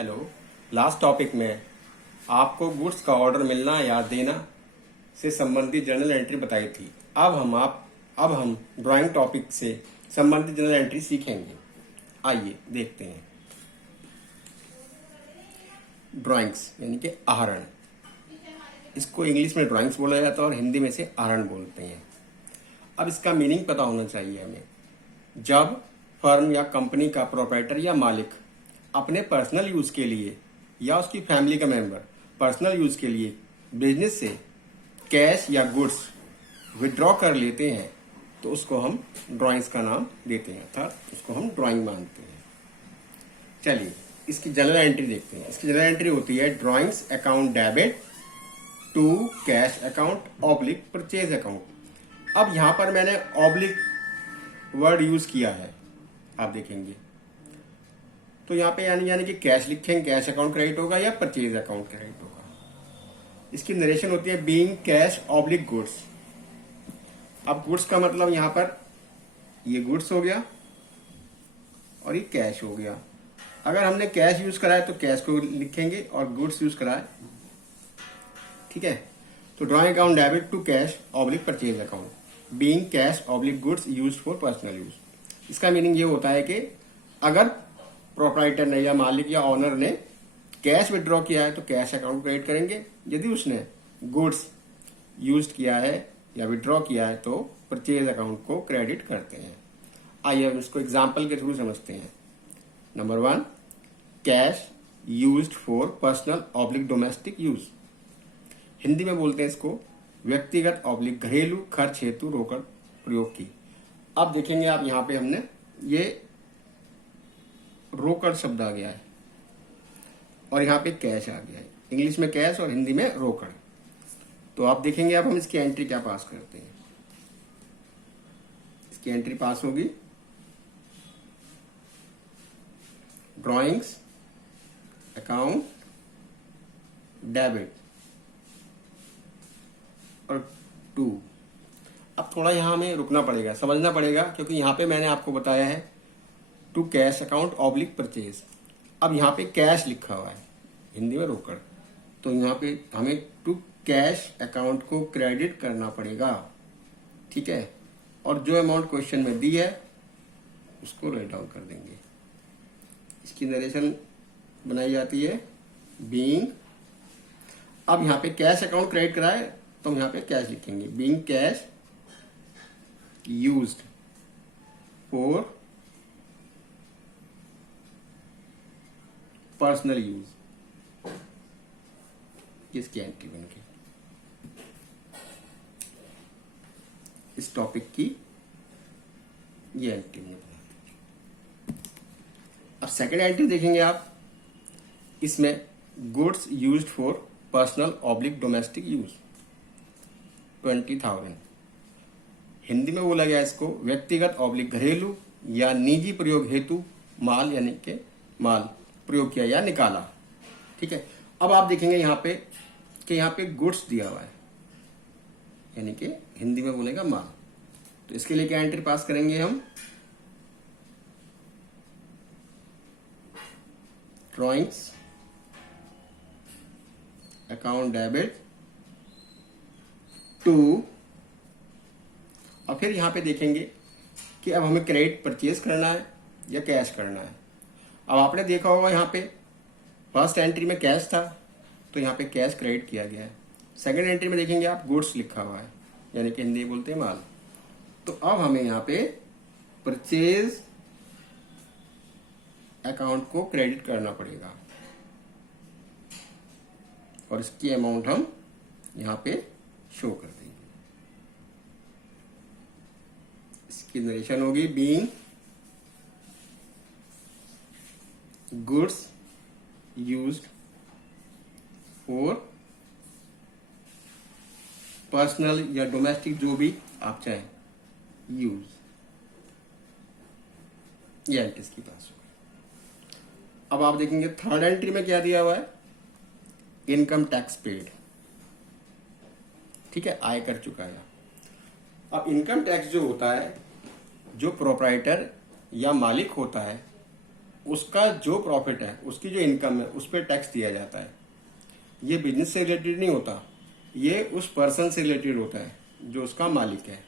Hello. Last topic में आपको goods का ऑर्डर मिलना या देना से संबंधित जर्नल एंट्री बताई थी। अब हम ड्राइंग टॉपिक से संबंधित जर्नल एंट्री सीखेंगे। आइए देखते हैं। ड्राइंग्स यानी कि आहरण, इसको इंग्लिश में ड्राइंग्स बोला जाता है और हिंदी में से आहरण बोलते हैं। अब इसका मीनिंग पता होना चाहिए हमें। जब फर्म या कंपनी का प्रोप्राइटर या मालिक अपने पर्सनल यूज के लिए या उसकी फैमिली का मेंबर पर्सनल यूज के लिए बिजनेस से कैश या गुड्स विड्रॉ कर लेते हैं तो उसको हम ड्राइंग्स का नाम देते हैं, अर्थात उसको हम ड्राइंग मानते हैं। चलिए इसकी जनरल एंट्री देखते हैं। इसकी जनरल एंट्री होती है drawings account debit to cash account oblique purchase account. अब यहां पर मैंने ऑब्लिक वर्ड यूज किया है, आप देखेंगे तो यहाँ पे यानी कि कैश लिखेंगे, कैश अकाउंट क्रेडिट होगा या परचेज अकाउंट क्रेडिट होगा। इसकी नरेशन होती है बीइंग कैश ऑब्लिक गुड्स। अब गुड्स का मतलब यहाँ पर ये गुड्स हो गया और ये कैश हो गया। अगर हमने कैश यूज करा है तो कैश को लिखेंगे और गुड्स यूज करा है, ठीक है। तो drawing account debit to cash oblique purchase account being cash oblique goods used for personal use. इसका मीनिंग ये होता है कि अगर प्रोप्राइटर ने या मालिक या ऑनर ने कैश विड्रॉ किया है तो कैश अकाउंट क्रेडिट करेंगे। यदि उसने गुड्स यूज किया है या विड्रॉ किया है तो परचेज अकाउंट को क्रेडिट करते हैं। आइए अब इसको एग्जाम्पल के थ्रू समझते हैं। Number 1, cash used for personal oblique domestic use. Hindi में बोलते हैं इसको व्यक्तिगत ऑब्लिक घरेलू खर्च हेतु रोकड़ प्रयोग की। अब देखेंगे आप यहाँ पे हमने ये रोकड़ शब्द आ गया है और यहाँ पे कैश आ गया है। इंग्लिश में कैश और हिंदी में रोकड़। तो आप देखेंगे अब हम इसकी एंट्री क्या पास करते हैं। इसकी एंट्री पास होगी ड्राइंग्स अकाउंट डेबिट और टू। अब थोड़ा यहां हमें रुकना पड़ेगा, समझना पड़ेगा, क्योंकि यहां पे मैंने आपको बताया है to cash account oblique purchase. अब यहाँ पे कैश लिखा हुआ है, हिंदी में रोकड़, तो यहाँ पे हमें टू कैश अकाउंट को क्रेडिट करना पड़ेगा, ठीक है। और जो अमाउंट क्वेश्चन में दी है उसको राइट डाउन कर देंगे। इसकी नरेशन बनाई जाती है बीइंग। अब यहाँ पे कैश अकाउंट क्रेडिट कराए तो हम यहाँ पे कैश लिखेंगे being cash used for personal use. इसकी एंट्री बन गई इस टॉपिक की, ये एंट्री में बना दीजिए। अब सेकेंड एंट्री देखेंगे आप, इसमें goods used for personal oblique domestic use 20,000। Hindi में बोला गया इसको व्यक्तिगत ऑब्लिक घरेलू या निजी प्रयोग हेतु माल, यानी कि माल प्रयोग किया या निकाला, ठीक है। अब आप देखेंगे यहाँ पे कि यहाँ पे गुड्स दिया हुआ है, यानी कि हिंदी में बोलेगा माल। तो इसके लिए क्या एंट्री पास करेंगे हम, ड्राइंग्स अकाउंट डेबिट टू, और फिर यहां पे देखेंगे कि अब हमें क्रेडिट परचेज करना है या कैश करना है। अब आपने देखा होगा यहाँ पे फर्स्ट एंट्री में कैश था तो यहाँ पे कैश क्रेडिट किया गया है। सेकंड एंट्री में देखेंगे आप गुड्स लिखा हुआ है, यानी कि हिंदी बोलते हैं माल। तो अब हमें यहाँ पे परचेज अकाउंट को क्रेडिट करना पड़ेगा और इसकी अमाउंट हम यहाँ पे शो कर देंगे। इसकी नरेशन होगी being goods used for personal या डोमेस्टिक, जो भी आप चाहें, यूज। ये एंट्री इसकी पास होगी। अब आप देखेंगे थर्ड एंट्री में क्या दिया हुआ है, इनकम टैक्स पेड, ठीक है, आय कर चुका है। अब इनकम टैक्स जो होता है, जो प्रोप्राइटर या मालिक होता है उसका जो प्रॉफिट है, उसकी जो इनकम है, उस पर टैक्स दिया जाता है। ये बिजनेस से रिलेटेड नहीं होता, ये उस पर्सन से रिलेटेड होता है जो उसका मालिक है।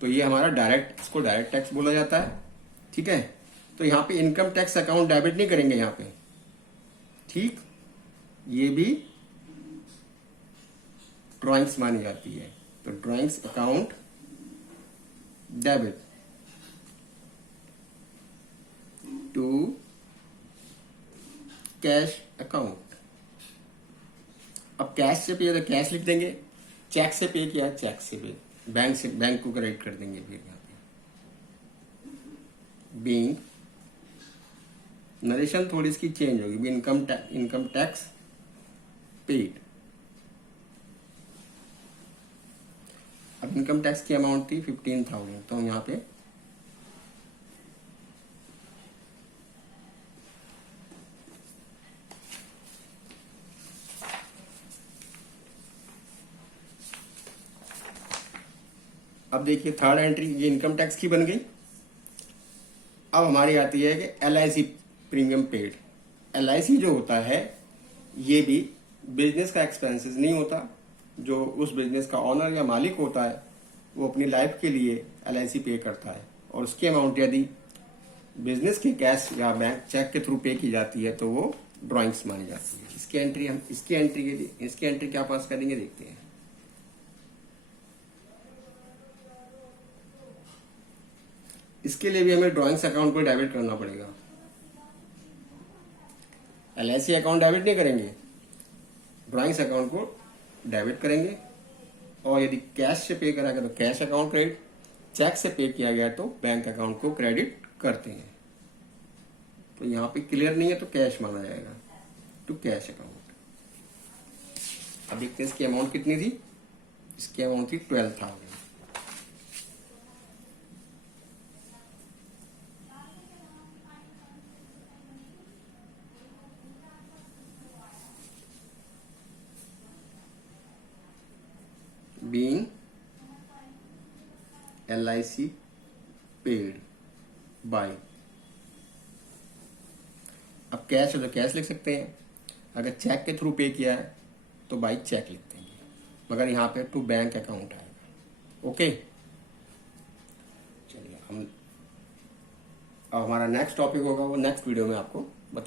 तो ये हमारा डायरेक्ट, इसको डायरेक्ट टैक्स बोला जाता है। ठीक है, तो यहाँ पे इनकम टैक्स अकाउंट डेबिट नहीं करेंगे यहाँ पे। ठीक, ये भी ड्राइंग्स मानी जाती है। तो drawings account debit to cash account. अब कैश से पे तो कैश लिख देंगे, चेक से पे किया चेक से पे, बैंक से बैंक को क्रेडिट कर देंगे। फिर यहाँ पे बीइंग नरेशन थोड़ी इसकी चेंज होगी, इनकम टैक्स पेड। अब इनकम टैक्स की अमाउंट थी 15,000, तो हम यहाँ पे अब देखिए थर्ड एंट्री ये इनकम टैक्स की बन गई। अब हमारी आती है कि LIC प्रीमियम पेड। LIC जो होता है ये भी बिजनेस का एक्सपेंसेस नहीं होता। जो उस बिजनेस का ऑनर या मालिक होता है वो अपनी लाइफ के लिए LIC पे करता है, और उसकी अमाउंट यदि बिजनेस के कैश या बैंक चेक के थ्रू पे की जाती है तो वो ड्राइंग्स मानी जाती है। इसकी एंट्री क्या पास करेंगे देखते हैं। इसके लिए भी हमें ड्राइंग्स अकाउंट को डेबिट करना पड़ेगा। LIC अकाउंट डेबिट नहीं करेंगे, ड्राइंग्स अकाउंट को डेबिट करेंगे। और यदि कैश से पे करा गया तो कैश अकाउंट क्रेडिट, चेक से पे किया गया तो बैंक अकाउंट को क्रेडिट करते हैं। तो यहाँ पे क्लियर नहीं है तो कैश माना जाएगा, टू कैश अकाउंट। अब देखते हैं इसकी अमाउंट कितनी थी। इसकी अमाउंट थी 12,000। being LIC paid by। अब कैश है तो कैश लिख सकते हैं, अगर चेक के थ्रू पे किया है तो बाई चेक लिख देंगे, मगर यहाँ पे टू बैंक अकाउंट आएगा। ओके, चलिए हम अब हमारा नेक्स्ट टॉपिक होगा वो नेक्स्ट वीडियो में आपको